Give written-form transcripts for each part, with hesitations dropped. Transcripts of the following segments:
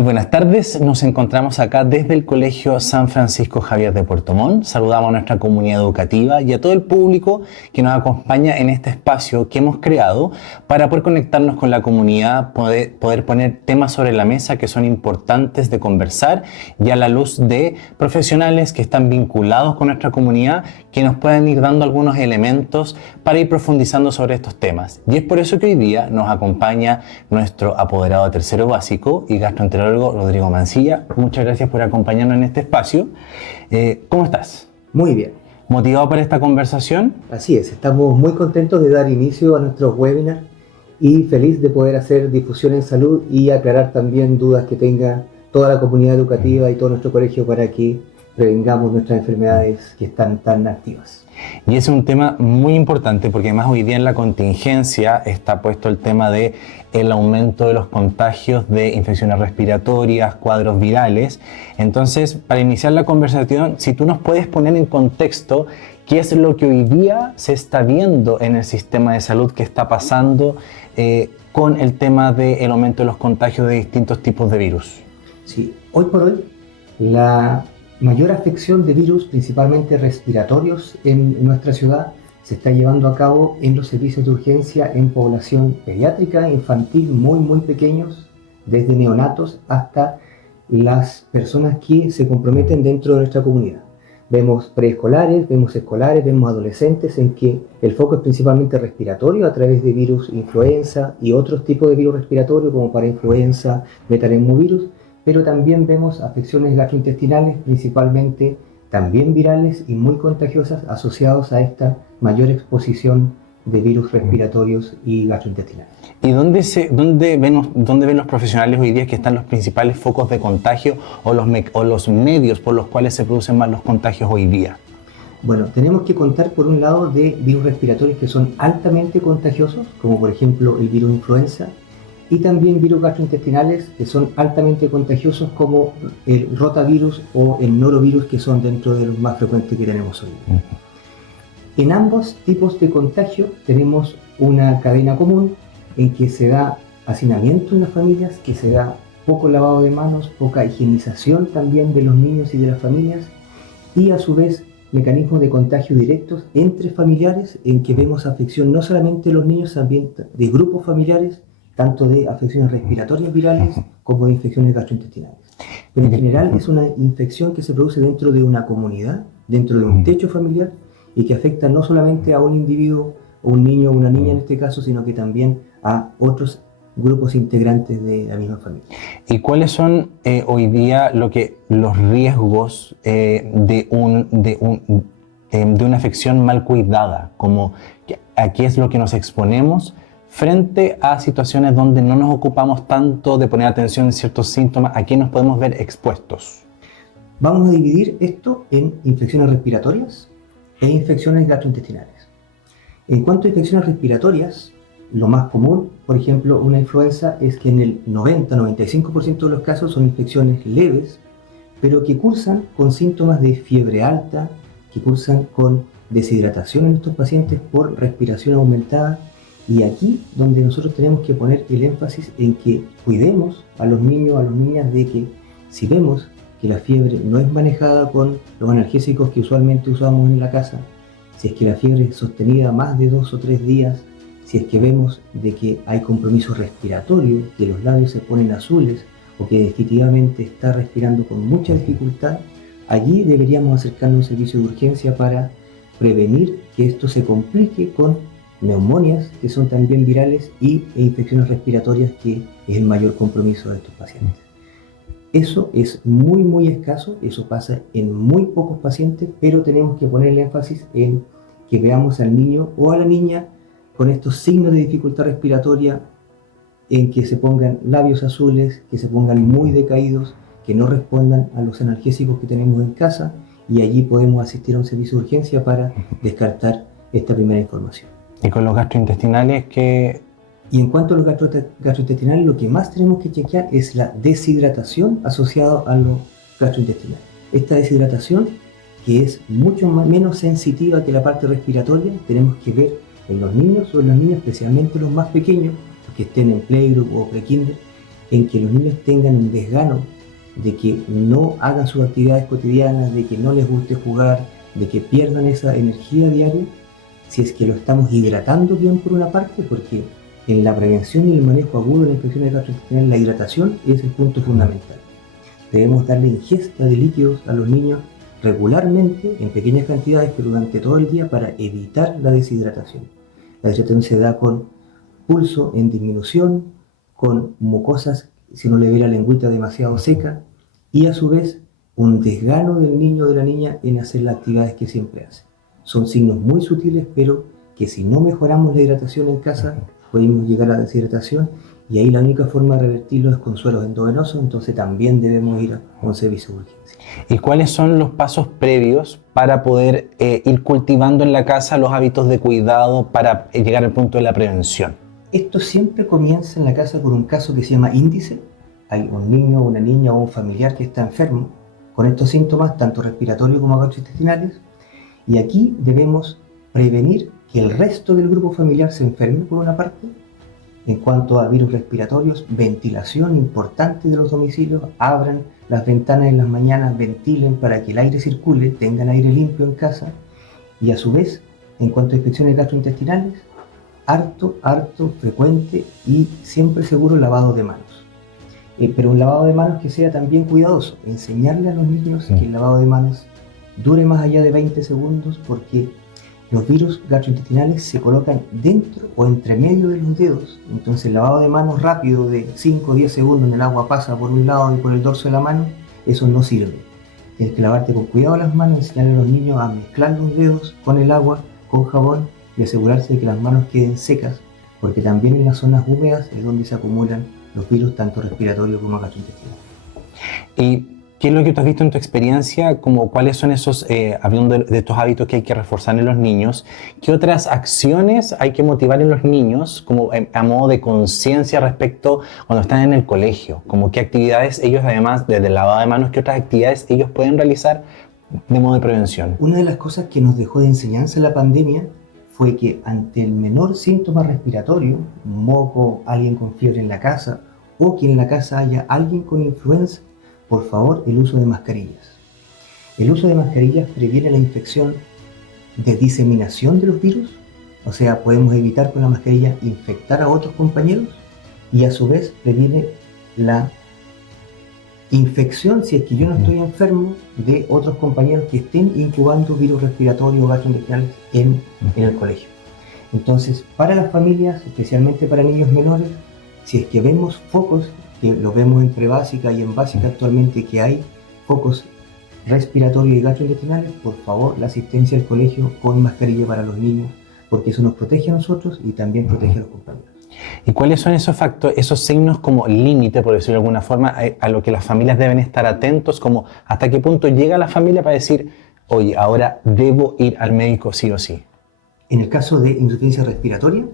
Muy buenas tardes, nos encontramos acá desde el Colegio San Francisco Javier de Puerto Montt. Saludamos a nuestra comunidad educativa y a todo el público que nos acompaña en este espacio que hemos creado para poder conectarnos con la comunidad, poder poner temas sobre la mesa que son importantes de conversar y a la luz de profesionales que están vinculados con nuestra comunidad, que nos pueden ir dando algunos elementos para ir profundizando sobre estos temas. Y es por eso que hoy día nos acompaña nuestro apoderado de tercero básico y gastroenterólogo Rodrigo Mancilla. Muchas gracias por acompañarnos en este espacio. ¿Cómo estás? Muy bien. ¿Motivado para esta conversación? Así es, estamos muy contentos de dar inicio a nuestros webinars y feliz de poder hacer difusión en salud y aclarar también dudas que tenga toda la comunidad educativa y todo nuestro colegio para que prevengamos nuestras enfermedades que están tan activas. Y ese es un tema muy importante porque además hoy día en la contingencia está puesto el tema de el aumento de los contagios de infecciones respiratorias, cuadros virales. Entonces, para iniciar la conversación, si tú nos puedes poner en contexto qué es lo que hoy día se está viendo en el sistema de salud que está pasando con el tema del aumento de los contagios de distintos tipos de virus. Sí, hoy por hoy la mayor afección de virus, principalmente respiratorios, en nuestra ciudad se está llevando a cabo en los servicios de urgencia en población pediátrica, infantil, muy pequeños, desde neonatos hasta las personas que se comprometen dentro de nuestra comunidad. Vemos preescolares, vemos escolares, vemos adolescentes en que el foco es principalmente respiratorio a través de virus influenza y otros tipos de virus respiratorios como parainfluenza, metapneumovirus, pero también vemos afecciones gastrointestinales, principalmente también virales y muy contagiosas, asociados a esta mayor exposición de virus respiratorios y gastrointestinales. ¿Y dónde ven los profesionales hoy día que están los principales focos de contagio o los medios por los cuales se producen más los contagios hoy día? Bueno, tenemos que contar por un lado de virus respiratorios que son altamente contagiosos, como por ejemplo el virus influenza, y también virus gastrointestinales que son altamente contagiosos como el rotavirus o el norovirus, que son dentro de los más frecuentes que tenemos hoy. En ambos tipos de contagio tenemos una cadena común en que se da hacinamiento en las familias, que se da poco lavado de manos, poca higienización también de los niños y de las familias, y a su vez mecanismos de contagio directos entre familiares en que vemos afección no solamente de los niños, también de grupos familiares, tanto de afecciones respiratorias virales como de infecciones gastrointestinales. Pero en general es una infección que se produce dentro de una comunidad, dentro de un techo familiar, y que afecta no solamente a un individuo, o un niño o una niña en este caso, sino que también a otros grupos integrantes de la misma familia. ¿Y cuáles son hoy día los riesgos de una afección mal cuidada? Como a qué es lo que nos exponemos frente a situaciones donde no nos ocupamos tanto de poner atención en ciertos síntomas, ¿a qué nos podemos ver expuestos? Vamos a dividir esto en infecciones respiratorias e infecciones gastrointestinales. En cuanto a infecciones respiratorias, lo más común, por ejemplo, una influenza, es que en el 90-95% de los casos son infecciones leves, pero que cursan con síntomas de fiebre alta, que cursan con deshidratación en estos pacientes por respiración aumentada. Y aquí donde nosotros tenemos que poner el énfasis en que cuidemos a los niños, a las niñas, de que si vemos que la fiebre no es manejada con los analgésicos que usualmente usamos en la casa, si es que la fiebre es sostenida más de 2 o 3 días, si es que vemos de que hay compromiso respiratorio, que los labios se ponen azules o que definitivamente está respirando con mucha dificultad, allí deberíamos acercarnos a un servicio de urgencia para prevenir que esto se complique con neumonias, que son también virales, e infecciones respiratorias, que es el mayor compromiso de estos pacientes. Eso es muy escaso, eso pasa en muy pocos pacientes, pero tenemos que poner el énfasis en que veamos al niño o a la niña con estos signos de dificultad respiratoria, en que se pongan labios azules, que se pongan muy decaídos, que no respondan a los analgésicos que tenemos en casa, y allí podemos asistir a un servicio de urgencia para descartar esta primera información. ¿Y con los gastrointestinales qué? Y en cuanto a los gastrointestinales, lo que más tenemos que chequear es la deshidratación asociada a los gastrointestinales. Esta deshidratación, que es mucho menos sensitiva que la parte respiratoria, tenemos que ver en los niños o en las niñas, especialmente los más pequeños, los que estén en playgroup o prekinder, en que los niños tengan un desgano, de que no hagan sus actividades cotidianas, de que no les guste jugar, de que pierdan esa energía diaria, si es que lo estamos hidratando bien por una parte, porque en la prevención y el manejo agudo de las infecciones gastrointestinales la hidratación es el punto fundamental. Debemos darle ingesta de líquidos a los niños regularmente, en pequeñas cantidades, pero durante todo el día para evitar la deshidratación. La deshidratación se da con pulso en disminución, con mucosas, si uno le ve la lengüita demasiado seca, y a su vez un desgano del niño o de la niña en hacer las actividades que siempre hace. Son signos muy sutiles, pero que si no mejoramos la hidratación en casa, podemos llegar a la deshidratación, y ahí la única forma de revertirlo es con sueros endovenosos, entonces también debemos ir a un servicio de urgencia. ¿Y cuáles son los pasos previos para poder ir cultivando en la casa los hábitos de cuidado para llegar al punto de la prevención? Esto siempre comienza en la casa con un caso que se llama índice. Hay un niño, una niña o un familiar que está enfermo con estos síntomas, tanto respiratorios como gastrointestinales, y aquí debemos prevenir que el resto del grupo familiar se enferme por una parte. En cuanto a virus respiratorios, ventilación importante de los domicilios, abran las ventanas en las mañanas, ventilen para que el aire circule, tengan aire limpio en casa, y a su vez, en cuanto a infecciones gastrointestinales, harto, frecuente y siempre seguro lavado de manos. Pero un lavado de manos que sea también cuidadoso, enseñarle a los niños que el lavado de manos dure más allá de 20 segundos, porque los virus gastrointestinales se colocan dentro o entre medio de los dedos. Entonces el lavado de manos rápido de 5 o 10 segundos en el agua pasa por un lado y por el dorso de la mano, eso no sirve. Tienes que lavarte con cuidado las manos, enseñarle a los niños a mezclar los dedos con el agua, con jabón, y asegurarse de que las manos queden secas, porque también en las zonas húmedas es donde se acumulan los virus, tanto respiratorios como gastrointestinales. ¿Y qué es lo que tú has visto en tu experiencia? Como, ¿cuáles son esos, hablando de estos hábitos que hay que reforzar en los niños, qué otras acciones hay que motivar en los niños como a modo de conciencia respecto cuando están en el colegio? Como qué actividades ellos, además desde el lavado de manos, qué otras actividades ellos pueden realizar de modo de prevención? Una de las cosas que nos dejó de enseñanza la pandemia fue que ante el menor síntoma respiratorio, moco, alguien con fiebre en la casa, o que en la casa haya alguien con influenza, por favor, el uso de mascarillas. El uso de mascarillas previene la infección de diseminación de los virus, o sea, podemos evitar con la mascarilla infectar a otros compañeros, y a su vez previene la infección, si es que yo no estoy enfermo, de otros compañeros que estén incubando virus respiratorios o gastrointestinales en el colegio. Entonces, para las familias, especialmente para niños menores, si es que vemos focos, que lo vemos en prebásica y en básica actualmente, que hay focos respiratorios y gastrointestinales, por favor, la asistencia al colegio con mascarilla para los niños, porque eso nos protege a nosotros y también protege a los compañeros. ¿Y cuáles son esos factores, esos signos como límite, por decirlo de alguna forma, a lo que las familias deben estar atentos, como hasta qué punto llega la familia para decir, oye, ahora debo ir al médico sí o sí? En el caso de insuficiencia respiratoria,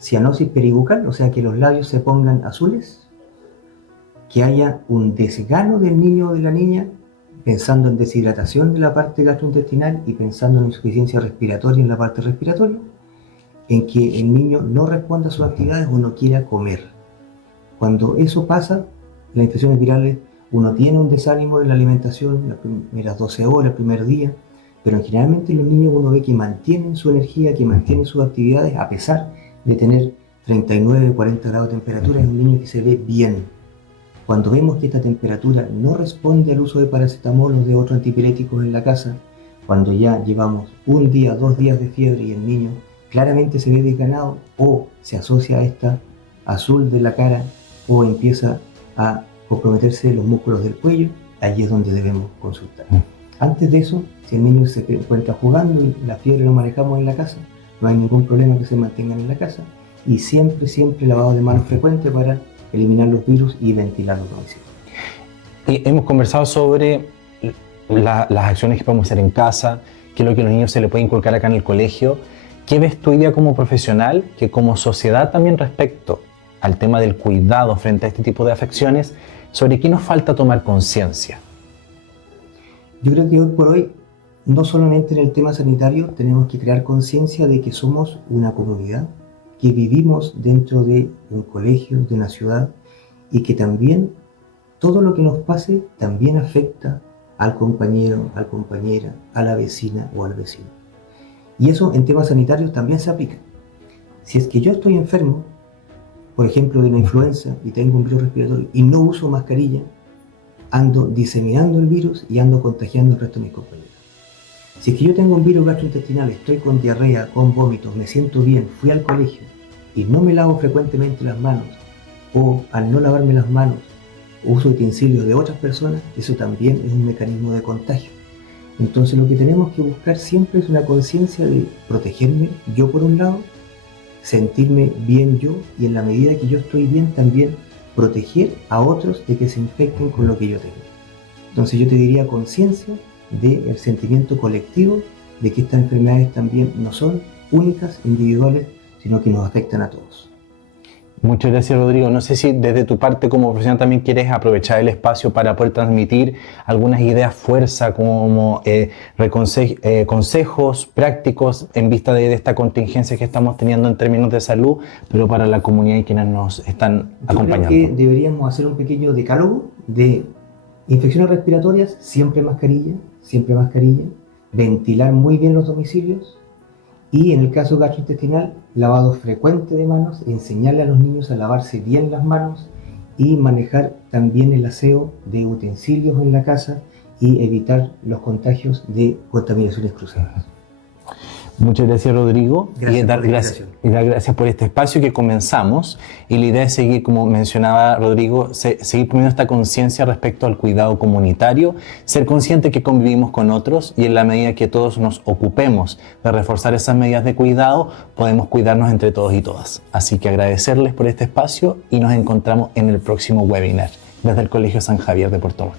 cianosis peribucal, o sea que los labios se pongan azules, que haya un desgano del niño o de la niña, pensando en deshidratación de la parte gastrointestinal y pensando en insuficiencia respiratoria en la parte respiratoria, en que el niño no responda a sus actividades o no quiera comer. Cuando eso pasa, las infecciones virales, uno tiene un desánimo de la alimentación las primeras 12 horas, el primer día, pero generalmente los niños uno ve que mantienen su energía, que mantienen sus actividades a pesar de tener 39, 40 grados de temperatura. Es un niño que se ve bien. Cuando vemos que esta temperatura no responde al uso de paracetamol o de otros antipiréticos en la casa, cuando ya llevamos un día, 2 días de fiebre y el niño claramente se ve desganado o se asocia a esta azul de la cara o empieza a comprometerse los músculos del cuello, allí es donde debemos consultar. Antes de eso, si el niño se encuentra jugando y la fiebre lo manejamos en la casa, no hay ningún problema que se mantengan en la casa, y siempre lavado de manos frecuente para eliminar los virus y ventilar los domicilios. Y hemos conversado sobre las acciones que podemos hacer en casa, qué es lo que a los niños se les puede inculcar acá en el colegio. ¿Qué ves tú hoy día como profesional, que como sociedad también respecto al tema del cuidado frente a este tipo de afecciones, sobre qué nos falta tomar conciencia? Yo creo que hoy por hoy, no solamente en el tema sanitario, tenemos que crear conciencia de que somos una comunidad, que vivimos dentro de un colegio, de una ciudad, y que también todo lo que nos pase también afecta al compañero, a la compañera, a la vecina o al vecino. Y eso en temas sanitarios también se aplica. Si es que yo estoy enfermo, por ejemplo de una influenza y tengo un virus respiratorio y no uso mascarilla, ando diseminando el virus y ando contagiando al resto de mis compañeros. Si es que yo tengo un virus gastrointestinal, estoy con diarrea, con vómitos, me siento bien, fui al colegio y no me lavo frecuentemente las manos, o al no lavarme las manos uso utensilios de otras personas, eso también es un mecanismo de contagio. Entonces lo que tenemos que buscar siempre es una conciencia de protegerme yo por un lado, sentirme bien yo, y en la medida que yo estoy bien también proteger a otros de que se infecten con lo que yo tengo. Entonces yo te diría conciencia del sentimiento colectivo de que estas enfermedades también no son únicas, individuales, sino que nos afectan a todos. Muchas gracias, Rodrigo. No sé si desde tu parte como profesional también quieres aprovechar el espacio para poder transmitir algunas ideas fuerza como consejos prácticos en vista de esta contingencia que estamos teniendo en términos de salud, pero para la comunidad y quienes nos están acompañando. Yo creo que deberíamos hacer un pequeño decálogo de infecciones respiratorias, siempre mascarilla, ventilar muy bien los domicilios, y en el caso gastrointestinal, lavado frecuente de manos, enseñarle a los niños a lavarse bien las manos y manejar también el aseo de utensilios en la casa y evitar los contagios de contaminaciones cruzadas. Muchas gracias, Rodrigo. Gracias y dar gracias por este espacio que comenzamos. Y la idea es seguir, como mencionaba Rodrigo, seguir poniendo esta conciencia respecto al cuidado comunitario, ser consciente que convivimos con otros y en la medida que todos nos ocupemos de reforzar esas medidas de cuidado, podemos cuidarnos entre todos y todas. Así que agradecerles por este espacio y nos encontramos en el próximo webinar desde el Colegio San Javier de Puerto Montt.